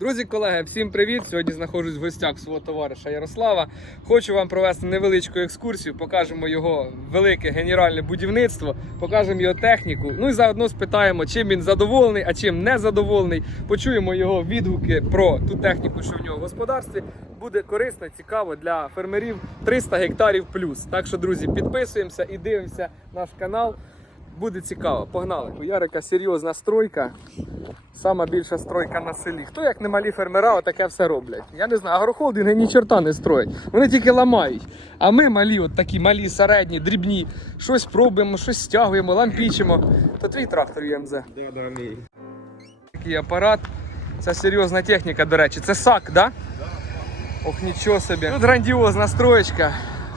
Друзі, колеги, всім привіт! Сьогодні знаходжусь в гостях свого товариша Ярослава. Хочу вам провести невеличку екскурсію. Покажемо його велике генеральне будівництво, покажемо його техніку. Ну і заодно спитаємо, чим він задоволений, а чим не задоволений. Почуємо його відгуки про ту техніку, що в нього в господарстві. Буде корисно, цікаво для фермерів 300 гектарів плюс. Так що, друзі, підписуємося і дивимося наш канал. Буде цікаво. Погнали. У Ярика серйозна стройка. Сама більша стройка на селі. Хто як не малі фермера, отаке все роблять. Я не знаю, агрохолдинги ні чорта не строять. Вони тільки ламають. А ми малі, от такі малі, середні, дрібні, щось пробуємо, щось стягуємо, лампічимо. То твій трактор ЮМЗ. Да, да, мій. Такий апарат. Це серйозна техніка, до речі. Це САК, да? Ох, нічого собі. Тут грандіозна строєчка.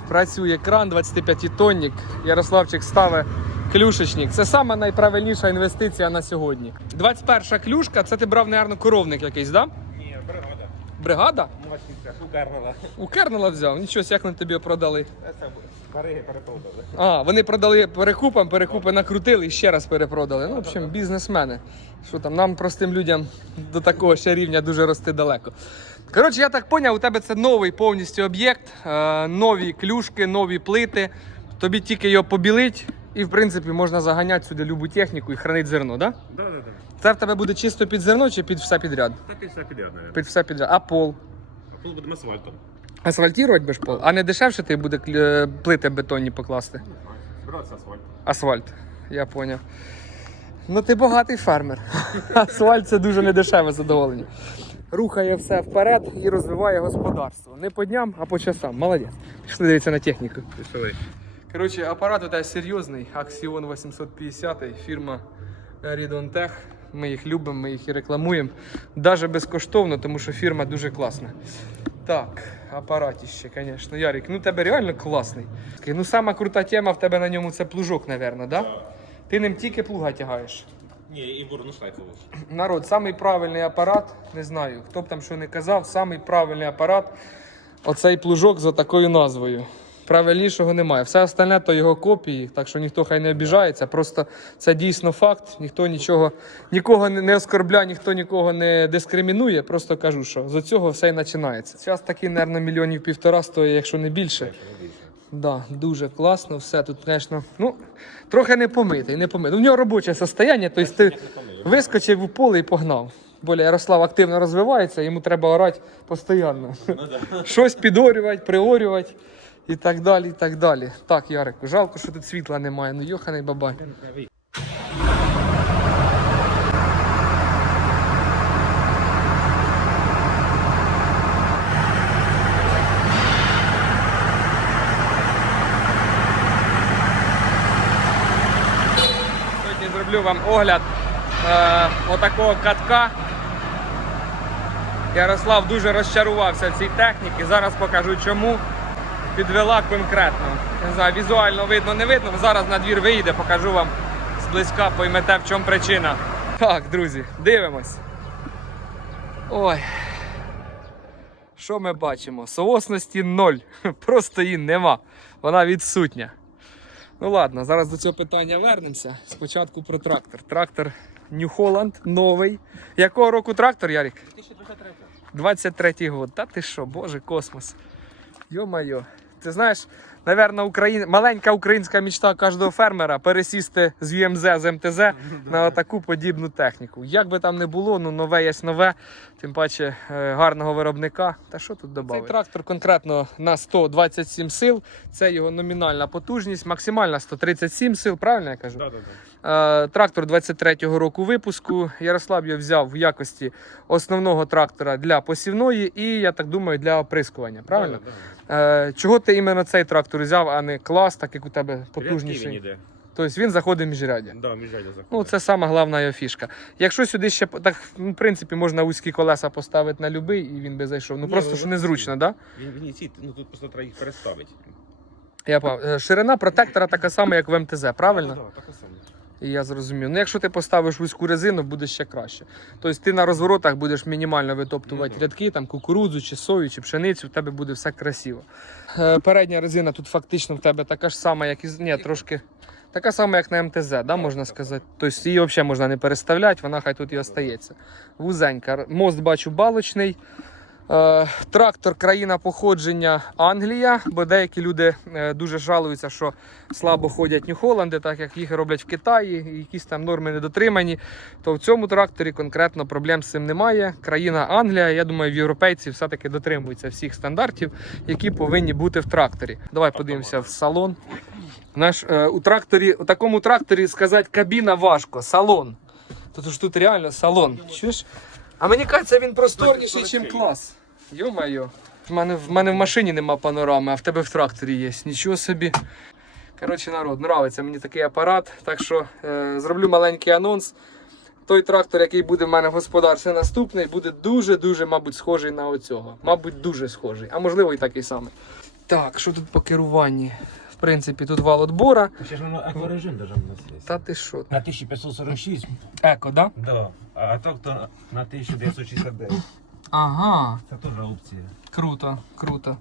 Працює кран 25-тонник. Ярославчик ставить клюшечник. Це сама найправильніша інвестиція на сьогодні. 21 клюшка, це ти брав, наверное, коровник якийсь, да? Ні, бригада. Бригада? Мощниця, укернила. У Кернела взяв. Нічого, як вони тобі продали. Це бариги перепродали. А, вони продали перекупом, перекупи накрутили і ще раз перепродали. Ну, в общем, бізнесмени. Що там, нам, простим людям, до такого ще рівня дуже рости далеко. Коротше, я так зрозумів, у тебе це новий повністю об'єкт, е, нові клюшки, нові плити. Тобі тільки його побілить, і в принципі можна заганяти сюди любу техніку і хранити зерно, да? Да, да, да. Це в тебе буде чисто під зерно чи під все підряд? Так і все підряд, навіть. Під все підряд. А пол? А пол будемо асфальтом. Асфальтувати будеш пол? А не дешевше ти буде плити бетонні покласти? Не знаю. Збиратися асфальт. Асфальт, я поняв. Ну ти багатий фермер. Асфальт це дуже недешеве задоволення. Рухає все вперед і розвиває господарство. Не по дням, а по часам. Молодець. Пішли дивитися на техніку. Пішли. Коротше, апарат у тебе серйозний. Axion 850, фірма Ridon Ми їх любимо, ми їх і рекламуємо. Даже безкоштовно, тому що фірма дуже класна. Так, апаратіще, звісно. Ярик, ну тебе реально класний. Ну, сама крута тема в тебе на ньому це плужок, напевно, да? Ти ним тільки плуга тягаєш. Ні, і бурну шлейфу. Народ, самий правильний апарат, не знаю, хто б там що не казав, самий правильний апарат оцей плужок за такою назвою. Правильнішого немає. Все остальне то його копії, так що ніхто хай не обіжається. Просто це дійсно факт. Ніхто нічого, нікого не оскорбляє, ніхто нікого не дискримінує. Просто кажу, що з цього все і починається. Зараз такий, мабуть, мільйонів півтора стоїть, якщо не більше. Да, дуже класно, все тут, звісно, ну, трохи не помитий, не помитий. Ну, в нього робоче состояння, тобто ти вискочив у поле і погнав. Бо Ярослав активно розвивається, йому треба орати постійно. Щось підорювати, приорювати і так далі. і Так далі. Так, Ярику, жалко, що тут світла немає. Ну йоханий бабай. Сьогодні зроблю вам огляд е, отакого катка. Ярослав дуже розчарувався в цій техніці. Зараз покажу чому. Підвела конкретно. Не знаю, візуально видно, не видно. Зараз на двір виїде, покажу вам зблизька, поймете, в чому причина. Так, друзі, дивимось. Ой. Що ми бачимо? Соосності ноль. Просто її нема. Вона відсутня. Ну ладно, зараз до цього питання вернемося. Спочатку про трактор. Трактор New Holland, новий. Якого року трактор, Ярік? 2023. 23-й год. Та ти що, боже, космос. Йо-майо. Ти знаєш, напевно, Україн... маленька українська мечта кожного фермера пересісти з ЮМЗ, з МТЗ на таку подібну техніку. Як би там не було, ну нове є нове, тим паче е, гарного виробника. Та що тут додати? Цей трактор конкретно на 127 сил. Це його номінальна потужність, максимальна 137 сил, правильно я кажу? Да, да, да. Е, Трактор 23-го року випуску. Ярослав його взяв в якості основного трактора для посівної і, я так думаю, для оприскування. Правильно? Да, да, Е, Чого ти іменно цей трактор взяв, а не клас, так як у тебе. Рядки він потужніший? Тобто він заходить в міжряддя. Да, заходить. Ну, це сама головна його фішка. Якщо сюди ще так, в принципі, можна вузькі колеса поставити на любий, і він би зайшов. Ну Ні, просто ну, що незручно, так? Да? Він, він ці, ну тут просто треба їх переставити. Я пав. е, Ширина протектора така сама, як в МТЗ, правильно? Да, да, така сама. І я зрозумів. Ну, якщо ти поставиш вузьку резину, буде ще краще. Тобто ти на розворотах будеш мінімально витоптувати Ну, да. рядки, там кукурудзу, чи сою, чи пшеницю, в тебе буде все красиво. Е, передня резина тут фактично в тебе така ж сама, як і ні, трошки, Така сама, як на МТЗ, да, можна сказати. Тобто її взагалі можна не переставляти, вона хай тут і остається. Вузенька. Мост бачу балочний. Е, трактор країна походження Англія, бо деякі люди е, дуже жалуються, що слабо ходять Нью-Холланди, так як їх роблять в Китаї, і якісь там норми не дотримані. То в цьому тракторі конкретно проблем з цим немає. Країна Англія, я думаю, в європейці все-таки дотримуються всіх стандартів, які повинні бути в тракторі. Давай подивимося в салон. Знаєш, е, у тракторі, у такому тракторі сказати кабіна важко, салон. Тут ж тут реально салон. Чуєш? А мені кажеться, він просторніший, ніж клас. Йо-майо. В мене, в мене в машині нема панорами, а в тебе в тракторі є. Нічого собі. Коротше, народ, нравиться мені такий апарат. Так що е, зроблю маленький анонс. Той трактор, який буде в мене в господарстві наступний, буде дуже-дуже, мабуть, схожий на оцього. Мабуть, дуже схожий. А можливо і такий самий. Так, що тут по керуванні? В принципі, тут вал отбора. Ще ж воно екорежим даже у нас є. Та ти що? На 1546, Еко, да? да. а так то на 1969. Ага. Це теж опція. Круто, круто.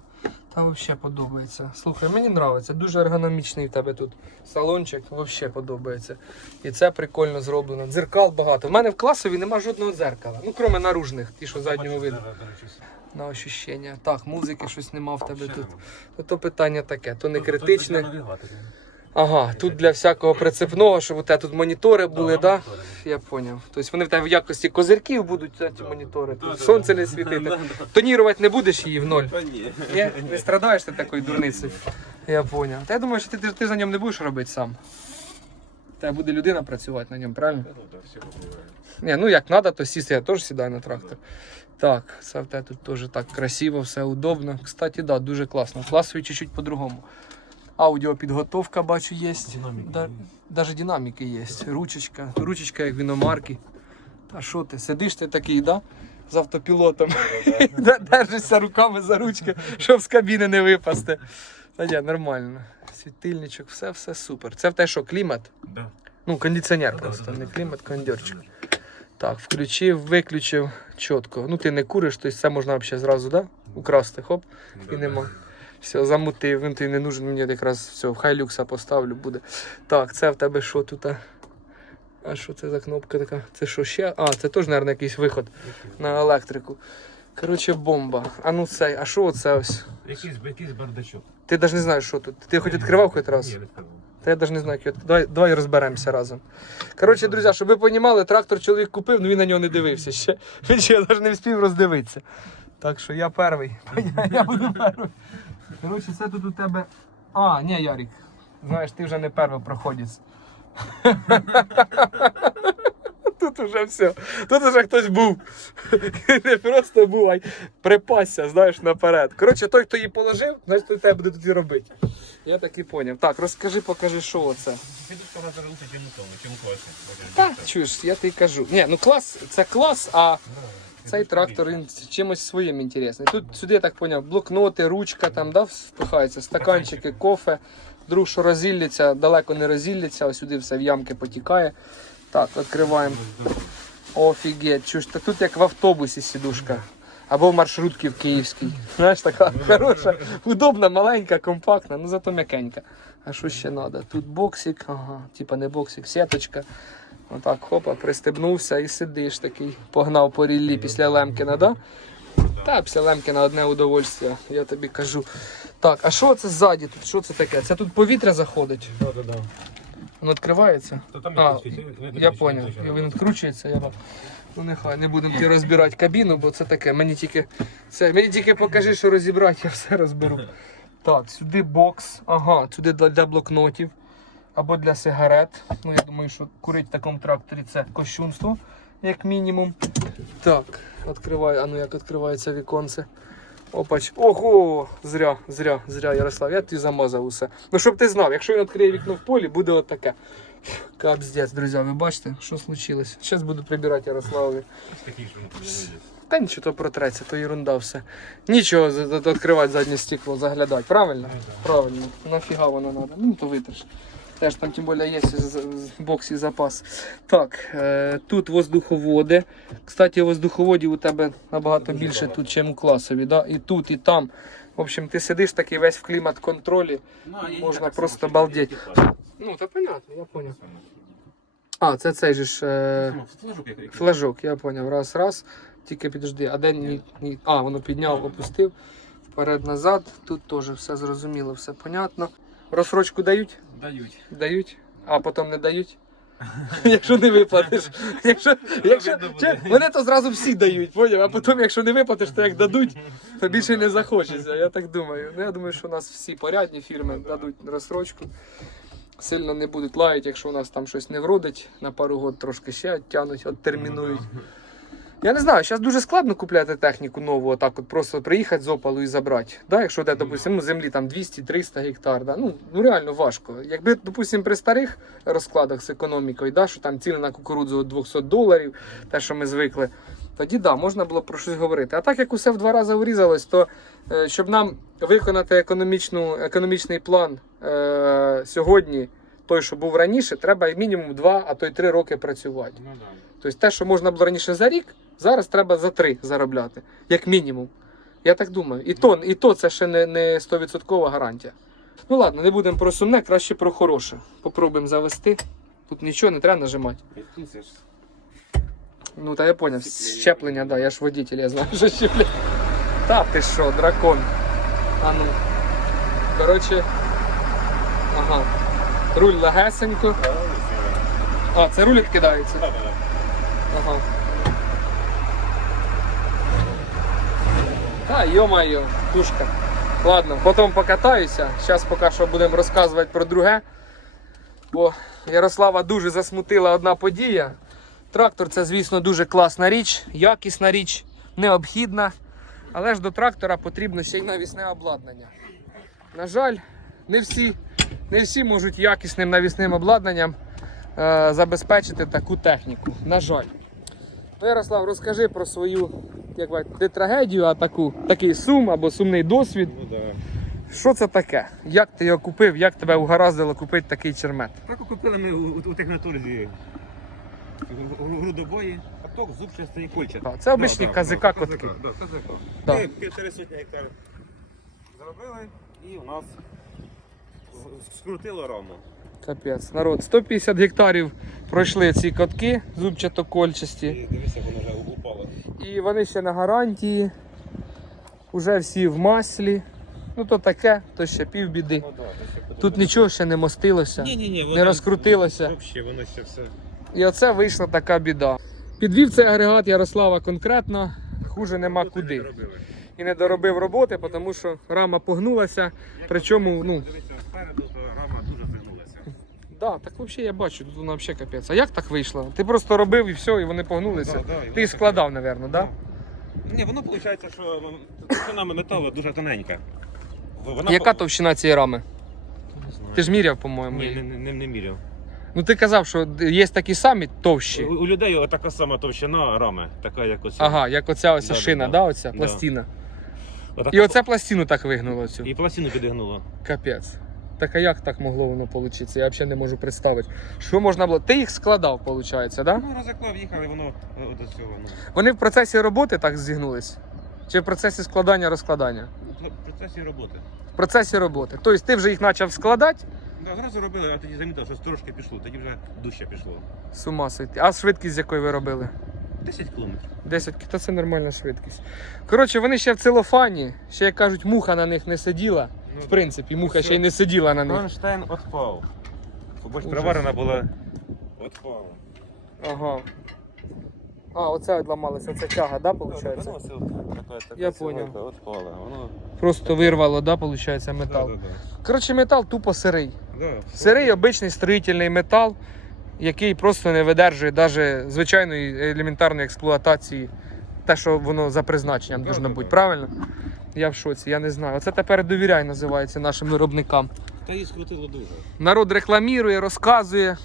Та взагалі подобається. Слухай, мені подобається. Дуже ергономічний в тебе тут салончик, взагалі подобається. І це прикольно зроблено. Дзеркал багато. У мене в класові нема жодного дзеркала. Ну, крім наружних, ті, що заднього виду. На ощущення. Так, музики щось нема в тебе тут. То, то питання таке, то не критичне. Ага, тут для всякого прицепного, щоб у тебе тут монітори були, так? Да? Я поняв. Тобто вони в тебе в якості козирків будуть ці монітори. Тут сонце не світить. Тонірувати не будеш її в ноль. Ні? Не страдаєш ти такої дурниці. Я поняв. Та я думаю, що ти, ти, ти за ньому не будеш робити сам. Та буде людина працювати на ньому, правильно? Ні, ну як треба, то сісти, я теж сідаю на трактор. Так, це в тебе тут теж так красиво, все удобно. Кстати, да, дуже класно. Класові чуть-чуть по-другому. Аудіопідготовка, бачу, є. Динаміки Да, є. динаміки є. Ручечка. Ручечка як в іномарки. Та що ти? Сидиш ти такий, да? З автопілотом. Держишся руками за ручки, щоб з кабіни не випасти. Та ні, нормально. Світильничок, все, все супер. Це в те, що клімат? Да. Ну, кондиціонер просто, не клімат, кондьорчик. Так, включив, виключив чітко. Ну ти не куриш, то це можна взагалі зразу, да? Украсти, хоп, і нема. Все, замутив, він тобі не нужен, мені якраз все, в хайлюкса поставлю, буде. Так, це в тебе що тут? а? Що це за кнопка така? Це що ще? А, це теж, мабуть, якийсь виход на електрику. Коротше, бомба. А ну цей, а що оце ось? Якийсь, якийсь бардачок. Ти навіть не знаєш, що тут. Ти хоч відкривав хоч раз? Ні, відкривав. Та я навіть не знаю, як давай, давай розберемося разом. Коротше, друзі, щоб ви розуміли, трактор чоловік купив, ну він на нього не дивився ще. Він ще навіть не встиг роздивитися. Так що я перший. Я, я буду перший. Коротше, це тут у тебе. А, ні, Ярік. Знаєш, ти вже не перший проходець. Тут уже все. Тут уже хтось був. Не просто був, а й припасся, знаєш, наперед. Коротше, той, хто її положив, значить той тебе буде тут і робити. Я так і поняв. Так, розкажи, покажи, що оце. Підушка треба лучше, чим у чим у. Так, чуєш, я тобі кажу. Ні, ну клас, це клас, а цей трактор він чимось своїм інтересний. Тут сюди, я так поняв, блокноти, ручка там, да, впихаються, стаканчики, кофе. Друг, що розілляться, далеко не розілляться, ось сюди все в ямки потікає. Так, відкриваємо. Офігеть, чуєш, та тут як в автобусі сідушка. Або в маршрутці в Київській. Знаєш, така хороша, удобна, маленька, компактна, ну зато м'якенька. А що ще треба? Тут боксик, ага, типа не боксик, сіточка. Отак, хопа, пристебнувся і сидиш такий. Погнав по ріллі після Лемкіна, да? Та, після Лемкіна одне удовольствие, я тобі кажу. Так, а що це ззаді тут? Що це таке? Це тут повітря заходить? Да, да, да. Воно відкривається? То там А, якийсь фільтр, видно, Я він він відкручується, я бачу. Ну нехай не будемо ті розбирати кабіну, бо це таке. Мені тільки це, мені тільки покажи, що розібрати, я все розберу. Так, сюди бокс. Ага, сюди для, для блокнотів або для сигарет. Ну, я думаю, що курить в такому тракторі це кощунство, як мінімум. Так, відкриваю, а ну як відкривається віконце. Опач. Ого! Зря, зря, зря, Ярослав, я тобі замазав усе. Ну, щоб ти знав, якщо він відкриє вікно в полі, буде отаке. Капздець, друзі, ви бачите, що случилось? Зараз буду прибирати Ярославові. Та нічого то протреться, то ерунда все. Нічого відкривати заднє стекло, заглядати, правильно? Правильно. Нафіга воно треба. Ну то витриш. Теж там тим більше є в боксі запас. Так, е, тут воздуховоди. Кстати, воздуховодів у тебе набагато більше тут, ніж у класові. Да? І тут, і там. В общем, ти сидиш такий весь в клімат-контролі. Ну, Можна так просто балдеть. Ну, то понятно, я поняв. А, це цей же ж е, флажок я поняв. Раз, раз. Тільки підожди, а де ні, ні. А, воно підняв, опустив. Вперед назад. Тут теж все зрозуміло, все понятно. Розсрочку дають? Дають. Дають, а потім не дають. Якщо не виплатиш. Якщо, якщо, чи- вони то зразу всі дають, поняв? А потім, якщо не виплатиш, то як дадуть, то більше не захочеться. Я так думаю. Ну, я думаю, що у нас всі порядні фірми дадуть розсрочку. Сильно не будуть лаять, якщо у нас там щось не вродить, на пару год трошки ще тянуть, от термінують. Я не знаю, зараз дуже складно купляти техніку нову, отак от просто приїхати з опалу і забрати. Да, якщо де, допустимо, ну, землі там 200-300 гектар, да? ну, ну реально важко. Якби, допустимо, при старих розкладах з економікою, да, що там ціни на кукурудзу 200 доларів, те, що ми звикли, тоді да, можна було про щось говорити. А так як усе в два рази урізалось, то е, щоб нам виконати економічну, економічний план е, сьогодні, той, що був раніше, треба мінімум 2, а то й 3 роки працювати. Ну да. Тобто те, що можна було раніше за рік, зараз треба за три заробляти, як мінімум. Я так думаю. І то, і то це ще не, не 100% гарантія. Ну ладно, не будемо про сумне, краще про хороше. Попробуємо завести. Тут нічого не треба нажимати. Ну, та я поняв. Щеплення, да, я ж водитель, я знаю, що щеплення. Та ти що, дракон. А ну. Коротше. Ага. Руль легесенько. А, це руль відкидається. Да, да, да. Ага. Та, йо-майо, тушка. Ладно, потім покатаюся. Зараз поки що будемо розказувати про друге. Бо Ярослава дуже засмутила одна подія. Трактор це, звісно, дуже класна річ, якісна річ, необхідна. Але ж до трактора потрібно ще й навісне обладнання. На жаль, не всі, не всі можуть якісним навісним обладнанням е, забезпечити таку техніку. На жаль. Ну, Ярослав, розкажи про свою як не трагедію, а таку, такий сум або сумний досвід. Ну да. Що це таке? Як ти його купив? Як тебе угораздило купити такий чермет? Так купили ми у, у, у технатурзі грудобої, а то зубчастий і кольчатий. Так, це обичні КЗК котки. Да, КЗК. Да. Ми півтори сотні гектар зробили і у нас скрутило раму. Капець, народ, 150 гектарів пройшли ці котки зубчато-кольчасті. Дивися, воно. І вони ще на гарантії. Уже всі в маслі. Ну то таке, то ще. Ну, то ще подумаємо. Тут нічого ще не мостилося. ні, ні, ні, не розкрутилося. Взагалі, воно ще все. І оце вийшла така біда. Підвів цей агрегат Ярослава конкретно, хуже нема куди. Робили. І не доробив роботи, тому що рама погнулася. Причому, ну, Дивися, спереду, то рама дуже зігнулася. Да, так взагалі я бачу, тут вона взагалі капець. А як так вийшло? Ти просто робив і все, і вони погнулися. Да, да, і Ти воно їх складав, так? Да? Ні, воно виходить, що ну, товщина металу дуже тоненька. Вона Яка товщина цієї рами? Не знаю. Ти ж міряв, по-моєму. Ні, не, не, не, не міряв. Ну ти казав, що є такі самі товщі. У, у людей така сама товщина рами, така як ось. Ага, як оця ось Да, да, шина, да. да, оця Да. пластина. Отака- І оце пластину так вигнуло цю. І пластину підігнуло. Капець. Так а як так могло воно вийти? Я взагалі не можу представити. Що можна було? Ти їх складав, виходить, да? Ну, розоклав, і воно е, до цього. Ну, Вони в процесі роботи так зігнулись? Чи в процесі складання розкладання? в процесі роботи. В процесі роботи. Тобто ти вже їх почав складати, Да, зразу робили, а тоді замітив, що трошки пішло, тоді вже дужче пішло. з ума сойти. А швидкість, з якої ви робили? 10 кілометрів. 10 км, то це нормальна швидкість. Коротше, вони ще в целофані, ще як кажуть, муха на них не сиділа. Ну, В принципі, муха ще й не сиділа на них. Кронштейн відпав. Ужас. приварена була. Відпала. Ага. А, оце відламалося, оця тяга, да, виходить? Я поняв. Відпала. Воно... Просто вирвало, да, виходить, метал. Да, да, да. Коротше, метал тупо сирий. Да, Сирий обичний строїтельний метал, який просто не видержує навіть звичайної елементарної експлуатації. Те, що воно за призначенням Да, должно да, бути, да. правильно? Я в шоці, я не знаю. Оце тепер довіряй називається нашим виробникам. Та її скрутило дуже. Народ рекламірує, розказує,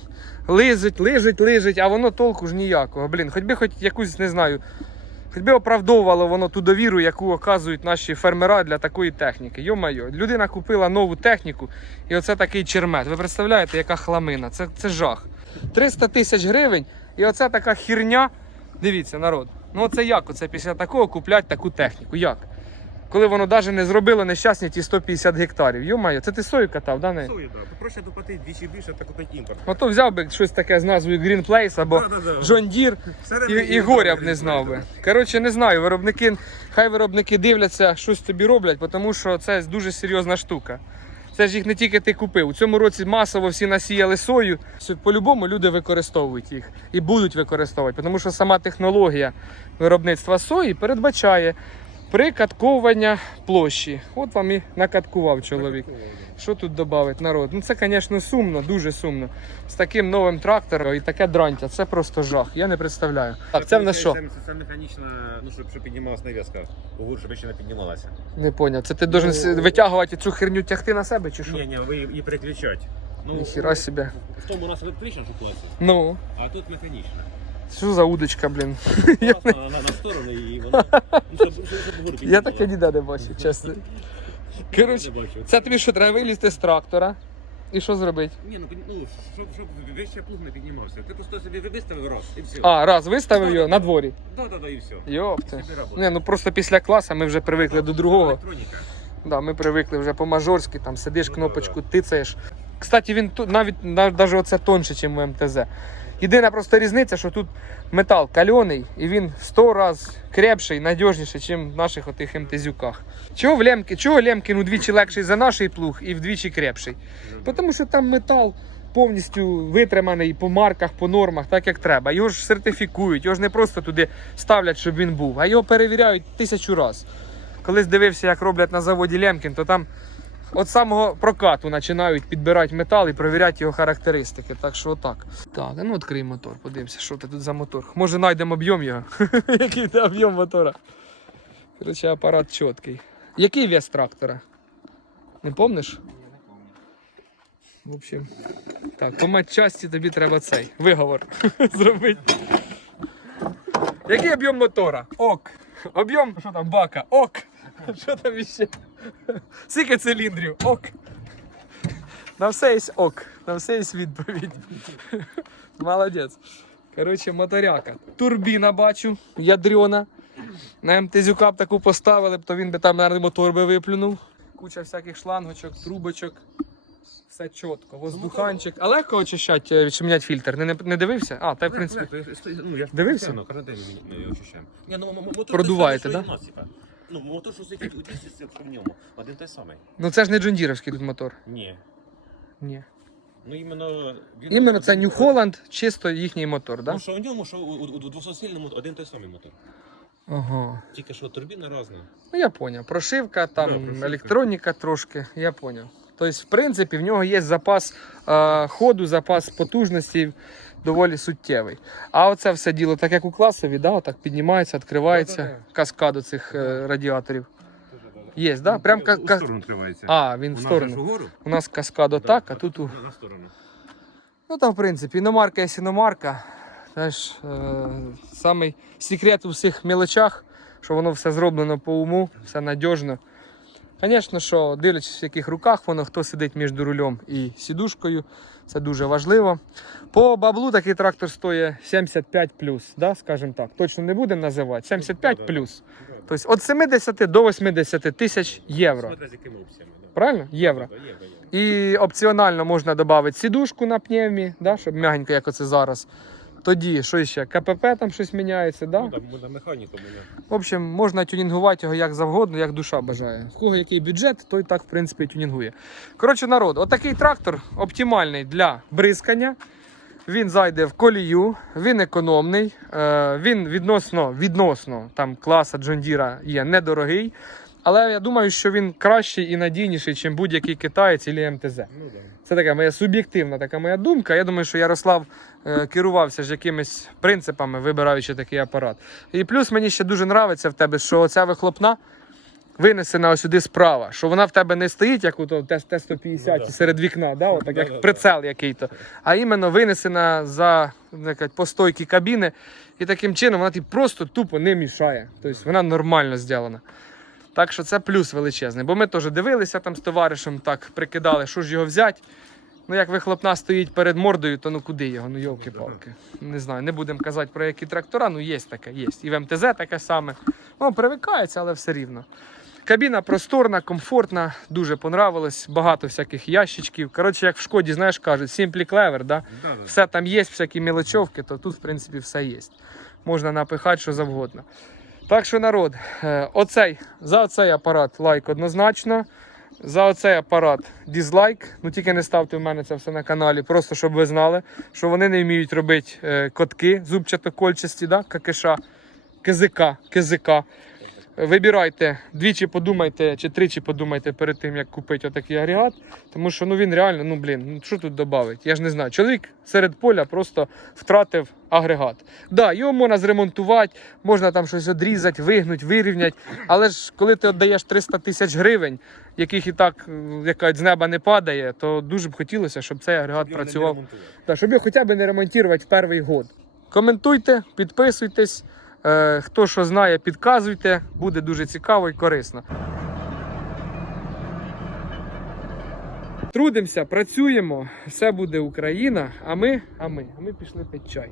лизить, лижить, лижить, а воно толку ж ніякого. Блін, хоч би хоч якусь, не знаю, хоч би оправдовувало воно ту довіру, яку оказують наші фермера для такої техніки. Йо-майо, людина купила нову техніку, і оце такий чермет. Ви представляєте, яка хламина? Це, це жах. 300 тисяч гривень, і оце така хірня. Дивіться, народ. Ну оце як оце після такого купляти таку техніку? Як? Коли воно навіть не зробило нещасні ті 150 гектарів. Йомаю, це ти сою катав, да? Не? Сою, так. Проще доплатити двічі більше та купити імпорт. Ото взяв би щось таке з назвою Green Place або Да-да-да. John Deere і, і горя б не знав би. Коротше, не знаю. Виробники, хай виробники дивляться, щось тобі роблять, тому що це дуже серйозна штука. Це ж їх не тільки ти купив. У цьому році масово всі насіяли сою. По-любому люди використовують їх і будуть використовувати, тому що сама технологія виробництва сої передбачає прикатковування площі. От вам і накаткував чоловік. Що тут додати народ? Ну це, звісно, сумно, дуже сумно. З таким новим трактором і таке дрантя. Це просто жах. Я не представляю. Так, це в нас що? Це, механічна, ну, щоб, щоб піднімалась нав'язка. Угу, щоб ще не піднімалася. Не поняв. Це ти должен с- витягувати цю херню тягти на себе чи що? Ні, ні, ви її переключати. Ну, Ніхіра собі. В тому у нас електрична класі, Ну, а тут механічна. Що за удочка, блін? На сторону і вона. Ну, щоб, щоб, щоб вгору Я піднімала. таке ніде не бачив, чесно. Коротше, Не бачу. це тобі що треба вилізти з трактора. І що зробити? Ні, ну, під- ну щоб, щоб вище плуг не піднімався. Ти просто собі виставив раз і все. А, раз, виставив його на дворі. Да, да, да, і все. Йопте. Собі робота. Не, ну просто після класу ми вже привикли до другого. Електроніка. Да, ми привикли вже по-мажорськи, там сидиш, Ну, кнопочку тицаєш. Кстати, він навіть навіть оце тонше, ніж у МТЗ. Єдина просто різниця, що тут метал кальоний і він в 100 разів крепший, надіжніший, ніж в наших отих МТЗюках. Чого в Лемки, чого Лемкін удвічі легший за наш плуг і вдвічі крепший? Тому що там метал повністю витриманий по марках, по нормах, так як треба. Його ж сертифікують, його ж не просто туди ставлять, щоб він був, а його перевіряють тисячу разів. Колись дивився, як роблять на заводі Лемкін, то там від самого прокату починають підбирати метал і перевіряти його характеристики. Так що отак. Так, ну відкрий мотор, подивимося, що ти тут за мотор. Може знайдемо об'єм його. Який ти об'єм мотора? Коротше, апарат чіткий. Який вес трактора? Не помниш? В общем, так, по матчасті тобі треба цей виговор зробити. Який об'єм мотора? Ок. Об'єм, що там, бака? Ок. Що там іще? Скільки циліндрів? Ок. На все є ок. На все є відповідь. Молодець. Коротше, моторяка. Турбіна бачу, ядрена. На МТЗюка б таку поставили, б, то він би там, мабуть, мотор би виплюнув. Куча всяких шлангочок, трубочок. Все чітко. Воздуханчик. А легко очищати, е, чи міняти фільтр? Не, не, не дивився? А, та в принципі. Ну, я Дивився? постійно, Кожен день ми, ми очищаємо. Ні, ну, мотор Продуваєте, самий, да? В. Ну, мотор, що сидить у тісті, що в ньому. Один той самий. Ну це ж не джондіровський тут мотор. Ні. Ні. Ну, іменно... Він Іменно це New Holland, чисто їхній мотор, так? Ну, що у ньому, що у, у, у двососильному один той самий мотор. Ага. Тільки що турбіна різна. Ну я поняв. Прошивка, там Да, прошивка. електроніка трошки, я поняв. Тобто, в принципі, в нього є запас е, ходу, запас потужності доволі суттєвий. А оце все діло, так як у класові, да, так піднімається, відкривається каскаду цих е, радіаторів. Є, да? Прям ка- У ка- сторону. А, він в сторону. У нас каскадо Да, так, а тут у. на, сторону. Ну там, в принципі, іномарка є іномарка. Знаєш, е, самий секрет у всіх мелочах, що воно все зроблено по уму, все надіжно. Звісно, що дивлячись, в яких руках воно, хто сидить між рулем і сідушкою, це дуже важливо. По баблу такий трактор стоїть 75 да, скажімо так. Точно не будемо називати. 75 плюс. Тобто від 70 до 80 тисяч євро. Правильно? Євро. І опціонально можна додати сідушку на пневмі, да, щоб м'ягенько, як оце зараз. Тоді що ще? КПП там щось міняється, да? Ну, там буде механіку. В общем, можна тюнінгувати його як завгодно, як душа бажає. В кого який бюджет, той так в принципі тюнінгує. Коротше, народ, отакий трактор оптимальний для бризкання. Він зайде в колію, він економний, е, він відносно відносно там класа Джондіра є недорогий. Але я думаю, що він кращий і надійніший, ніж будь-який китаєць або МТЗ. Ну да. Це така моя суб'єктивна така моя думка. Я думаю, що Ярослав е, керувався ж якимись принципами, вибираючи такий апарат. І плюс мені ще дуже подобається в тебе, що оця вихлопна винесена ось сюди справа, що вона в тебе не стоїть, як у того Т-150 Ну да. серед вікна, да, отак, як Да-да-да. прицел який-то, а іменно винесена за ну, як кажуть, по стойки кабіни. І таким чином вона тобі просто тупо не мішає. Тобто вона нормально зроблена. Так що це плюс величезний. Бо ми теж дивилися там з товаришем, так прикидали, що ж його взяти. Ну, як вихлопна стоїть перед мордою, то ну куди його? Ну йолки-палки. Не знаю, не будемо казати про які трактора, ну є таке, є. І в МТЗ таке саме. Ну, привикається, але все рівно. Кабіна просторна, комфортна, дуже понравилось. Багато всяких ящичків. Коротше, як в шкоді, знаєш, кажуть, Simply Clever, да? все там є, всякі мелочовки, то тут, в принципі, все є. Можна напихати що завгодно. Так що, народ, е, оцей, за оцей апарат лайк однозначно. За оцей апарат дізлайк. Ну тільки не ставте в мене це все на каналі, просто щоб ви знали, що вони не вміють робити е, котки зубчато-кольчасті, да? какиша, кизика, КЗК. Вибирайте, двічі подумайте чи тричі подумайте перед тим, як купити отакий агрегат. Тому що ну він реально, ну блін, ну що тут додати? Я ж не знаю. Чоловік серед поля просто втратив агрегат. Да, його можна зремонтувати, можна там щось одрізати, вигнути, вирівняти. Але ж коли ти віддаєш 300 тисяч гривень, яких і так е, яка з неба не падає, то дуже б хотілося, щоб цей агрегат працював. Так, щоб його хоча б не ремонтувати в перший год. Коментуйте, підписуйтесь. Е, хто що знає, підказуйте. Буде дуже цікаво і корисно. Трудимося, працюємо, все буде Україна. А ми, а ми, а ми пішли пити чай.